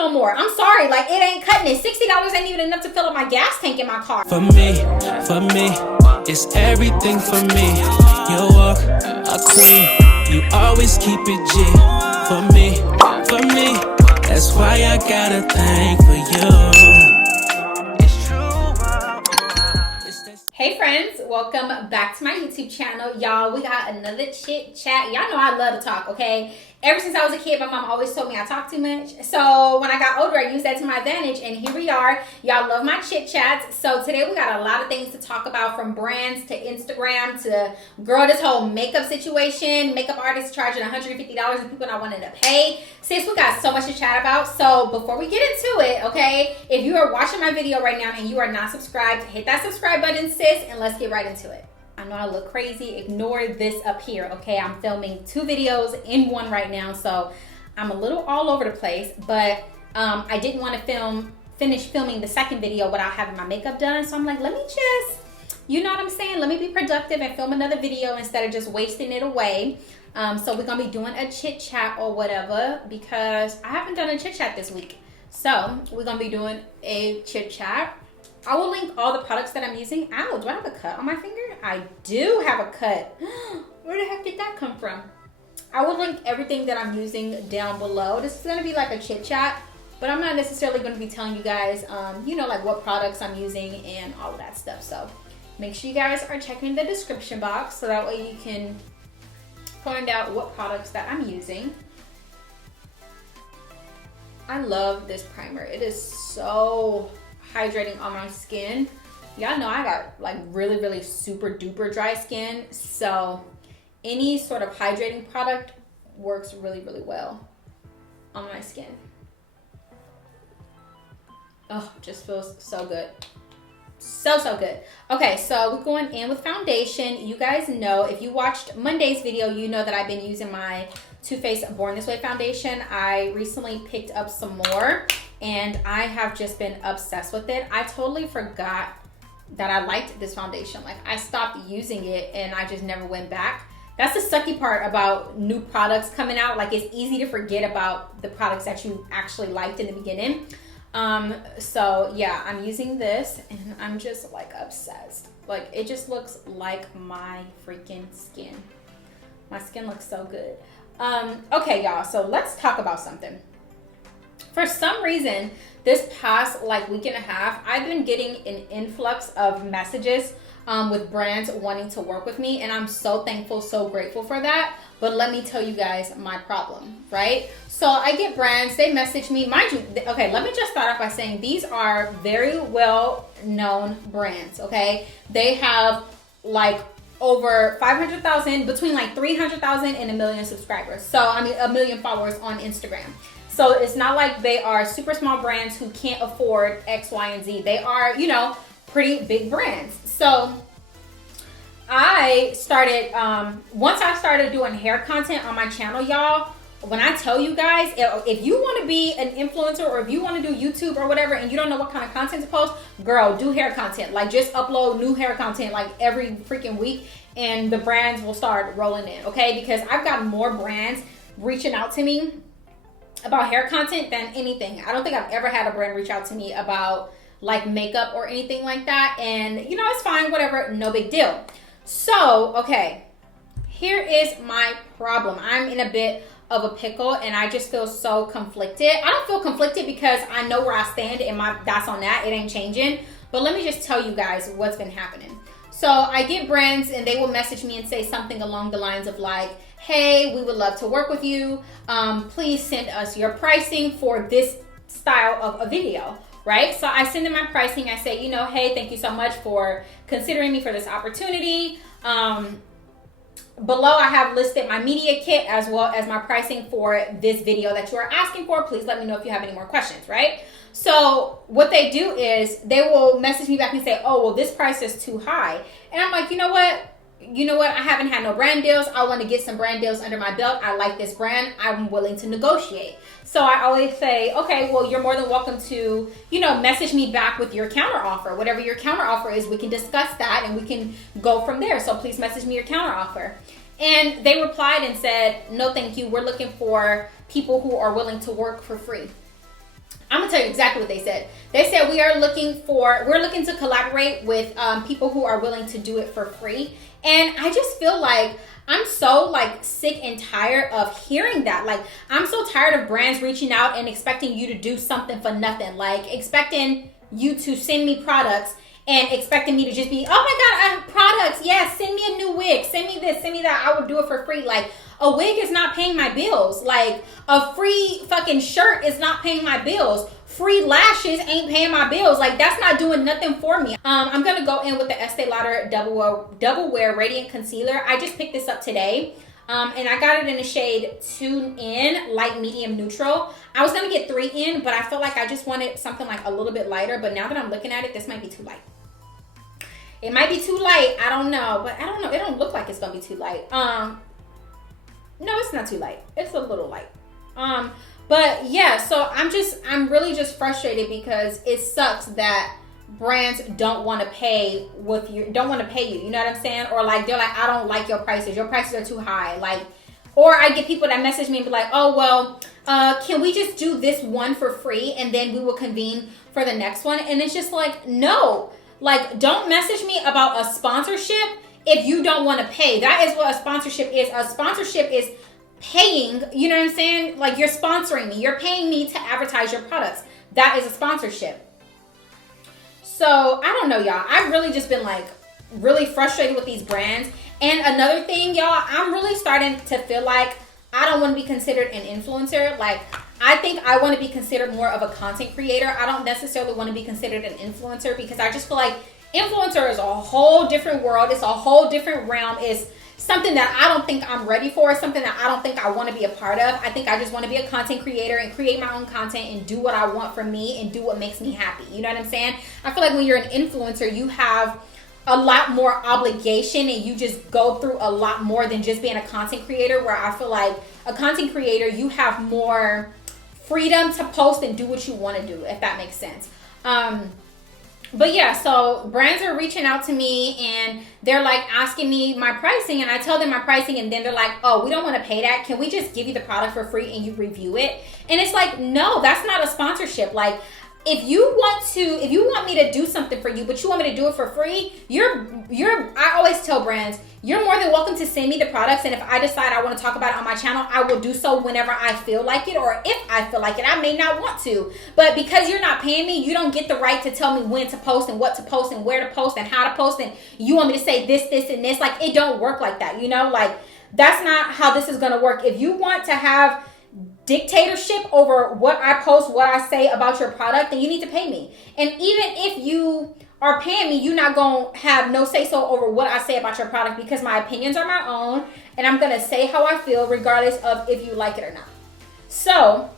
no more. I'm sorry, like it ain't cutting it. $60 ain't even enough to fill up my gas tank in my car. For me, it's everything for me. You walk a queen, you always keep it G. For me, that's why I got a thing for you. It's true. Hey friends, welcome back to my YouTube channel. Y'all, we got another chit chat. Y'all know I love to talk, okay? Ever since I was a kid, my mom always told me I talk too much. So when I got older, I used that to my advantage, and here we are. Y'all love my chit chats. So today we got a lot of things to talk about, from brands to Instagram to, girl, this whole makeup situation. Makeup artists charging $150 and people not wanting to pay. Sis, we got so much to chat about. So before we get into it, okay, if you are watching my video right now and you are not subscribed, hit that subscribe button, sis, and let's get right into it. I know I look crazy. Ignore this up here, okay? I'm filming 2 videos in one right now, so I'm a little all over the place, but I didn't want to finish filming the second video without having my makeup done, so I'm like, let me just, you know what I'm saying? Let me be productive and film another video instead of just wasting it away. So we're gonna be doing a chit chat or whatever, because I haven't done a chit chat this week. So we're gonna be doing a chit chat. I will link all the products that I'm using. Ow, do I have a cut on my finger? I do have a cut. Where the heck did that come from? I will link everything that I'm using down below. This is gonna be like a chit chat, but I'm not necessarily gonna be telling you guys, you know, like what products I'm using and all of that stuff. So make sure you guys are checking the description box so that way you can find out what products that I'm using. I love this primer. It is so hydrating on my skin. Y'all know I got like really super duper dry skin, so any sort of hydrating product works really well on my skin. Oh, just feels so good. So good. Okay, so we're going in with foundation. You guys know, if you watched Monday's video, you know that I've been using my Too Faced Born This Way foundation. I recently picked up some more and I have just been obsessed with it. I totally forgot that I liked this foundation. Like, I stopped using it and I just never went back. That's the sucky part about new products coming out. Like, it's easy to forget about the products that you actually liked in the beginning. So yeah, I'm using this and I'm just like obsessed. Like, it just looks like my freaking skin. My skin looks so good. Okay, y'all, so let's talk about something. For some reason, this past like week and a half, I've been getting an influx of messages with brands wanting to work with me, and I'm so thankful, so grateful for that. But let me tell you guys my problem, right? So I get brands, they message me, mind you, okay, let me just start off by saying these are very well-known brands, okay? They have like over 500,000, between like 300,000 and 1 million subscribers. So, I mean, 1 million followers on Instagram. So it's not like they are super small brands who can't afford X, Y, and Z. They are, you know, pretty big brands. So I started, once I started doing hair content on my channel, y'all, when I tell you guys, if you want to be an influencer or if you want to do YouTube or whatever and you don't know what kind of content to post, girl, do hair content. Like, just upload new hair content like every freaking week and the brands will start rolling in, okay? Because I've got more brands reaching out to me about hair content than anything. I don't think I've ever had a brand reach out to me about like makeup or anything like that. And you know, it's fine, whatever, no big deal. So, okay, here is my problem. I'm in a bit of a pickle and I just feel so conflicted. I don't feel conflicted because I know where I stand and that's on that. It ain't changing. But let me just tell you guys what's been happening. So I get brands and they will message me and say something along the lines of like, hey, we would love to work with you. Please send us your pricing for this style of a video, right? So I send them my pricing. I say, you know, hey, thank you so much for considering me for this opportunity. Below I have listed my media kit as well as my pricing for this video that you are asking for. Please let me know if you have any more questions, right? So what they do is they will message me back and say, oh, well, this price is too high. And I'm like, you know what? I haven't had no brand deals. I want to get some brand deals under my belt. I like this brand. I'm willing to negotiate. So I always say, okay, well, you're more than welcome to, you know, message me back with your counter offer. Whatever your counter offer is, we can discuss that and we can go from there. So please message me your counter offer. And they replied and said, no, thank you. We're looking for people who are willing to work for free. I'm gonna tell you exactly what they said. They said we're looking to collaborate with people who are willing to do it for free. And I just feel like I'm so like sick and tired of hearing that. Like, I'm so tired of brands reaching out and expecting you to do something for nothing. Like, expecting you to send me products and expecting me to just be, oh my God, I have products. Yes, send me a new wig. Send me this, send me that. I would do it for free. Like, a wig is not paying my bills. Like, a free fucking shirt is not paying my bills. Free lashes ain't paying my bills. Like, that's not doing nothing for me. I'm gonna go in with the Estee Lauder Double Wear Radiant Concealer. I just picked this up today. And I got it in the shade 2 in, light, medium, neutral. I was gonna get 3 in, but I felt like I just wanted something like a little bit lighter. But now that I'm looking at it, this might be too light. It might be too light. I don't know, but I don't know. It don't look like it's gonna be too light. No, it's not too light. It's a little light. But yeah, so I'm really just frustrated because it sucks that brands don't want to pay you. You know what I'm saying? Or like, they're like, I don't like your prices. Your prices are too high. Like, or I get people that message me and be like, oh, well, can we just do this one for free and then we will convene for the next one? And it's just like, no, like, don't message me about a sponsorship if you don't want to pay. That is what a sponsorship is. A sponsorship is paying, you know what I'm saying? Like, you're sponsoring me. You're paying me to advertise your products. That is a sponsorship. So, I don't know, y'all. I've really just been, like, really frustrated with these brands. And another thing, y'all, I'm really starting to feel like I don't want to be considered an influencer. Like, I think I want to be considered more of a content creator. I don't necessarily want to be considered an influencer because I just feel like influencer is a whole different world. It's a whole different realm. It's something that I don't think I'm ready for. Something that I don't think I want to be a part of. I think I just want to be a content creator and create my own content and do what I want for me and do what makes me happy. You know what I'm saying? I feel like when you're an influencer, you have a lot more obligation and you just go through a lot more than just being a content creator, where I feel like a content creator, you have more freedom to post and do what you want to do, if that makes sense. But yeah, so brands are reaching out to me and they're like asking me my pricing, and I tell them my pricing, and then they're like, oh, we don't want to pay that. Can we just give you the product for free and you review it? And it's like, no, that's not a sponsorship. Like, if you want me to do something for you, but you want me to do it for free, I always tell brands, you're more than welcome to send me the products. And if I decide I want to talk about it on my channel, I will do so whenever I feel like it, or if I feel like it. I may not want to, but because you're not paying me, you don't get the right to tell me when to post and what to post and where to post and how to post. And you want me to say this, and this. Like, it don't work like that, you know? Like, that's not how this is going to work. If you want to have dictatorship over what I post, what I say about your product, then you need to pay me. And even if you are paying me, you're not going to have no say so over what I say about your product, because my opinions are my own and I'm going to say how I feel regardless of if you like it or not. So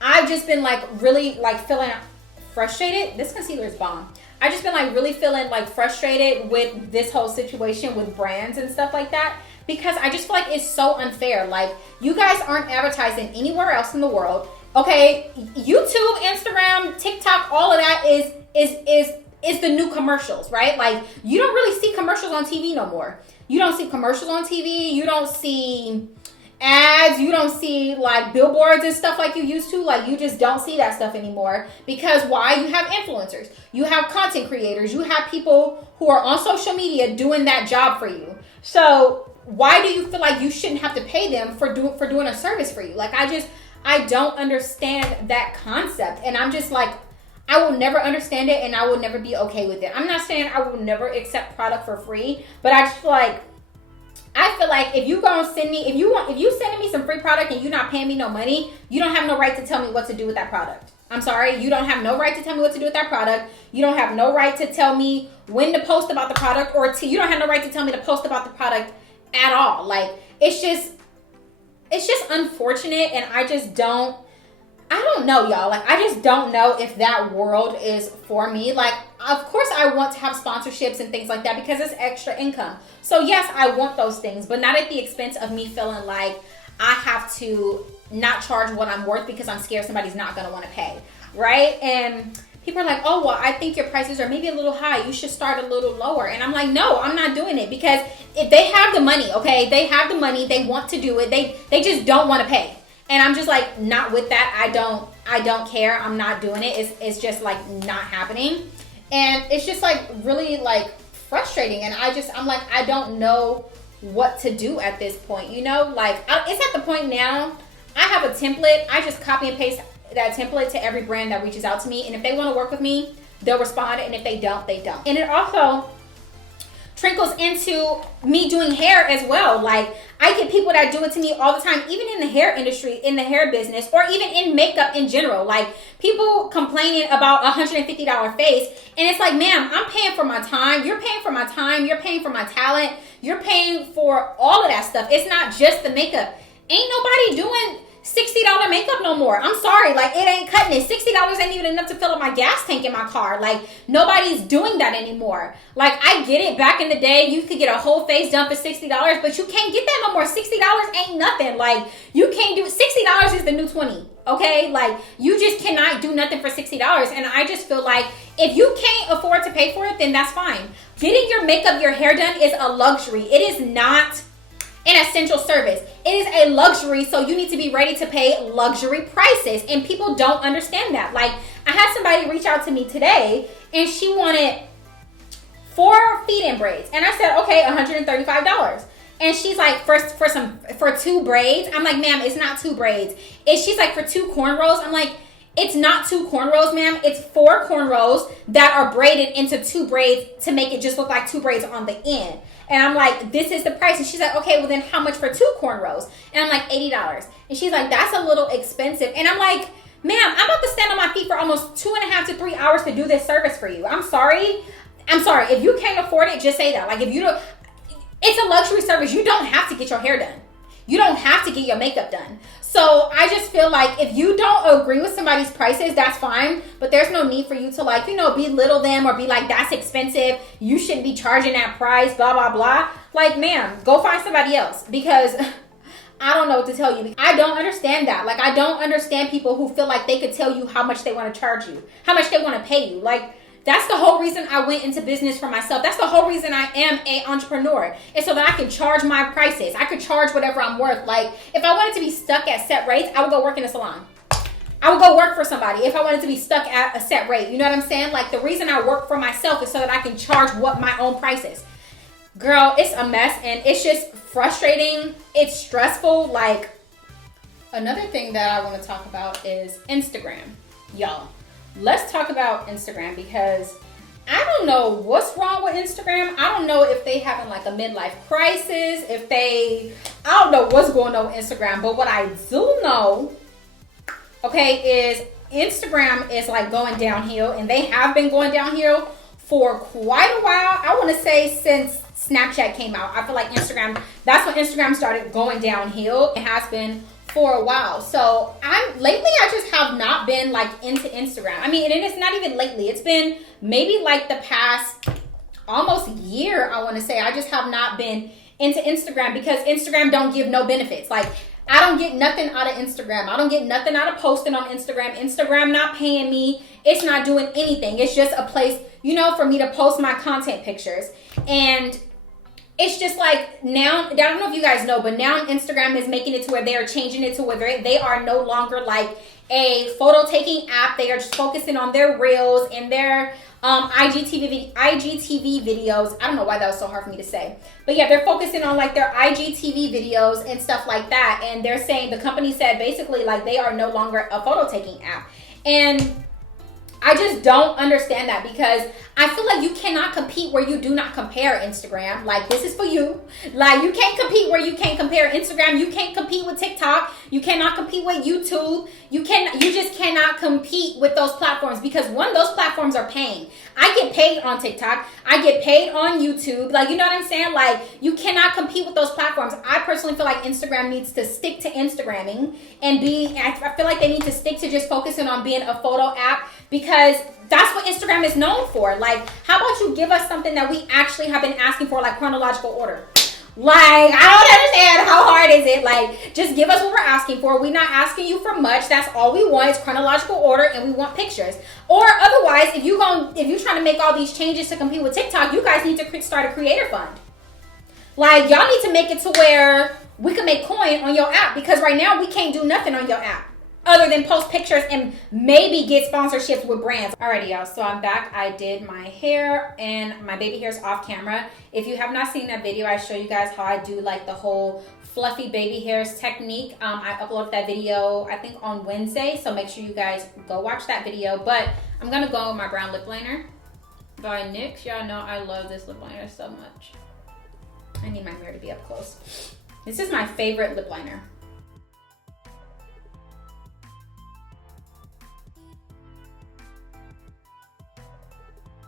I've just been like really like feeling frustrated. This concealer is bomb. I've just been like really feeling like frustrated with this whole situation with brands and stuff like that, because I just feel like it's so unfair. Like, you guys aren't advertising anywhere else in the world. Okay, YouTube, Instagram, TikTok, all of that is the new commercials, right? Like, you don't really see commercials on TV no more. You don't see commercials on TV. You don't see ads. You don't see like billboards and stuff like you used to. Like, you just don't see that stuff anymore. Because why? You have influencers. You have content creators. You have people who are on social media doing that job for you. So why do you feel like you shouldn't have to pay them for doing a service for you? Like, I don't understand that concept. And I'm just like, I will never understand it and I will never be okay with it. I'm not saying I will never accept product for free, but I just feel like, if you gonna send me, if you sending me some free product and you're not paying me no money, you don't have no right to tell me what to do with that product. I'm sorry, you don't have no right to tell me what to do with that product. You don't have no right to tell me when to post about the product, you don't have no right to tell me to post about the product at all. Like, it's just unfortunate, and I don't know, y'all. Like, I just don't know if that world is for me. Like, of course I want to have sponsorships and things like that because it's extra income. So yes, I want those things, but not at the expense of me feeling like I have to not charge what I'm worth because I'm scared somebody's not going to want to pay, right? And people are like, oh, well, I think your prices are maybe a little high. You should start a little lower. And I'm like, no, I'm not doing it, because if they have the money, okay, they have the money, they want to do it, they just don't want to pay. And I'm just like, not with that. I don't care. I'm not doing it. It's just like not happening. And it's just like really like frustrating. And I'm like, I don't know what to do at this point, you know? Like, it's at the point now, I have a template. I just copy and paste that template to every brand that reaches out to me. And if they want to work with me, they'll respond. And if they don't, they don't. And it also trickles into me doing hair as well. Like, I get people that do it to me all the time, even in the hair industry, in the hair business, or even in makeup in general. Like, people complaining about a $150 face, and it's like, ma'am, I'm paying for my time. You're paying for my time. You're paying for my talent. You're paying for all of that stuff. It's not just the makeup. Ain't nobody doing $60 makeup no more. I'm sorry, like, it ain't cutting it. $60 ain't even enough to fill up my gas tank in my car. Like, nobody's doing that anymore. Like, I get it. Back in the day, you could get a whole face done for $60, but you can't get that no more. $60 ain't nothing. Like, you can't do $60 is the new 20. Okay, like, you just cannot do nothing for $60. And I just feel like if you can't afford to pay for it, then that's fine. Getting your makeup, your hair done is a luxury. It is not an essential service. It is a luxury, so you need to be ready to pay luxury prices. And people don't understand that. Like, I had somebody reach out to me today, and she wanted 4 feed-in braids. And I said, okay, $135. And she's like, for 2 braids? I'm like, ma'am, it's not 2 braids. And she's like, for 2 cornrows? I'm like, it's not 2 cornrows, ma'am. It's 4 cornrows that are braided into 2 braids to make it just look like 2 braids on the end. And I'm like, this is the price. And she's like, okay, well then how much for 2 cornrows? And I'm like, $80. And she's like, that's a little expensive. And I'm like, ma'am, I'm about to stand on my feet for almost 2.5 to 3 hours to do this service for you. I'm sorry. If you can't afford it, just say that. Like, if you don't, it's a luxury service. You don't have to get your hair done. You don't have to get your makeup done. So I just feel like if you don't agree with somebody's prices, that's fine. But there's no need for you to, like, you know, belittle them or be like, that's expensive. You shouldn't be charging that price, blah, blah, blah. Like, ma'am, go find somebody else, because I don't know what to tell you. I don't understand that. Like, I don't understand people who feel like they could tell you how much they want to charge you, how much they want to pay you. Like, that's the whole reason I went into business for myself. That's the whole reason I am an entrepreneur. It's so that I can charge my prices. I could charge whatever I'm worth. Like, if I wanted to be stuck at set rates, I would go work in a salon. I would go work for somebody if I wanted to be stuck at a set rate. You know what I'm saying? Like, the reason I work for myself is so that I can charge what my own price is. Girl, it's a mess, and it's just frustrating. It's stressful. Like, another thing that I want to talk about is Instagram. Y'all, let's talk about Instagram, because I don't know what's wrong with Instagram. I don't know if they having like a midlife crisis, I don't know what's going on with Instagram. But what I do know, okay, is Instagram is like going downhill, and they have been going downhill for quite a while. I want to say since Snapchat came out. I feel like that's when Instagram started going downhill. It has been for a while. So lately I just have not been like into Instagram. I mean, and it's not even lately. It's been maybe like the past almost year, I want to say. I just have not been into Instagram because Instagram don't give no benefits. Like, I don't get nothing out of Instagram. I don't get nothing out of posting on Instagram. Instagram not paying me. It's not doing anything. It's just a place, you know, for me to post my content pictures. And it's just like now, I don't know if you guys know, but now Instagram is making it to where they are changing it to where they are no longer like a photo taking app. They are just focusing on their reels and their IGTV videos. I don't know why that was so hard for me to say. But yeah, they're focusing on like their IGTV videos and stuff like that. And they're saying, the company said basically like they are no longer a photo taking app. And I just don't understand that, because I feel like you cannot compete where you do not compare. Instagram, like, this is for you. Like, you can't compete where you can't compare. Instagram, you can't compete with TikTok. You cannot compete with YouTube. You just cannot compete with those platforms, because one, those platforms are paying. I get paid on TikTok. I get paid on YouTube. Like, you know what I'm saying? Like, you cannot compete with those platforms. I personally feel like Instagram needs to stick to Instagramming and I feel like they need to stick to just focusing on being a photo app, because that's what Instagram is known for. Like, how about you give us something that we actually have been asking for, like chronological order? Like, I don't understand. How hard is it? Like, just give us what we're asking for. We're not asking you for much. That's all we want is chronological order, and we want pictures. Or otherwise, if you're trying to make all these changes to compete with TikTok, you guys need to start a creator fund. Like, y'all need to make it to where we can make coin on your app, because right now we can't do nothing on your app. other than post pictures and maybe get sponsorships with brands. Alrighty, y'all, so I'm back. I did my hair and my baby hair is off camera. If you have not seen that video, I show you guys how I do like the whole fluffy baby hairs technique. I uploaded that video, I think on Wednesday, so make sure you guys go watch that video. But I'm gonna go with my brown lip liner by NYX. Y'all know I love this lip liner so much. I need my mirror to be up close. This is my favorite lip liner.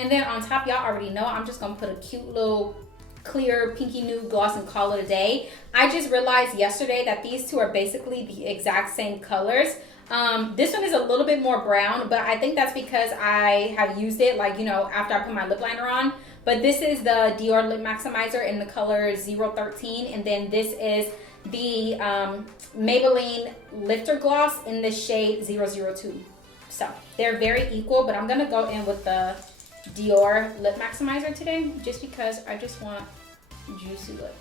And then on top, y'all already know, I'm just gonna put a cute little clear pinky nude gloss and call it a day. I just realized yesterday that these two are basically the exact same colors. This one is a little bit more brown, but I think that's because I have used it, like, you know, after I put my lip liner on. But this is the Dior Lip Maximizer in the color 013, and then this is the Maybelline Lifter Gloss in the shade 002. So they're very equal, but I'm gonna go in with the Dior Lip Maximizer today, just because I just want juicy lips.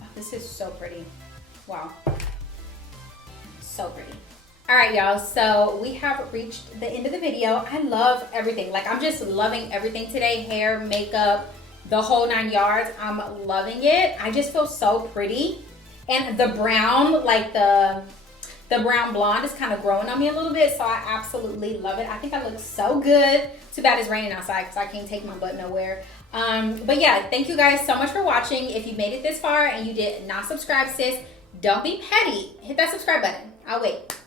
Oh, this is so pretty. Wow. So pretty. All right, y'all, so we have reached the end of the video. I love everything. Like, I'm just loving everything today. Hair, makeup, the whole 9 yards. I'm loving it. I just feel so pretty. And the brown, like the brown blonde is kind of growing on me a little bit, so I absolutely love it. I think I look so good. Too bad it's raining outside because I can't take my butt nowhere. But yeah, thank you guys so much for watching. If you made it this far and you did not subscribe, sis, don't be petty. Hit that subscribe button. I'll wait.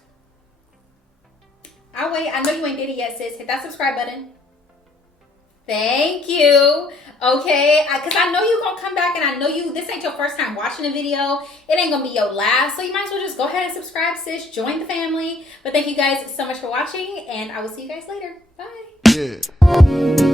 I'll wait. I know you ain't did it yet, sis. Hit that subscribe button. Thank you. Okay, because I know you're gonna come back, and I know this ain't your first time watching a video. It ain't gonna be your last, so you might as well just go ahead and subscribe, sis. Join the family. But thank you guys so much for watching, and I will see you guys later. Bye. Yeah.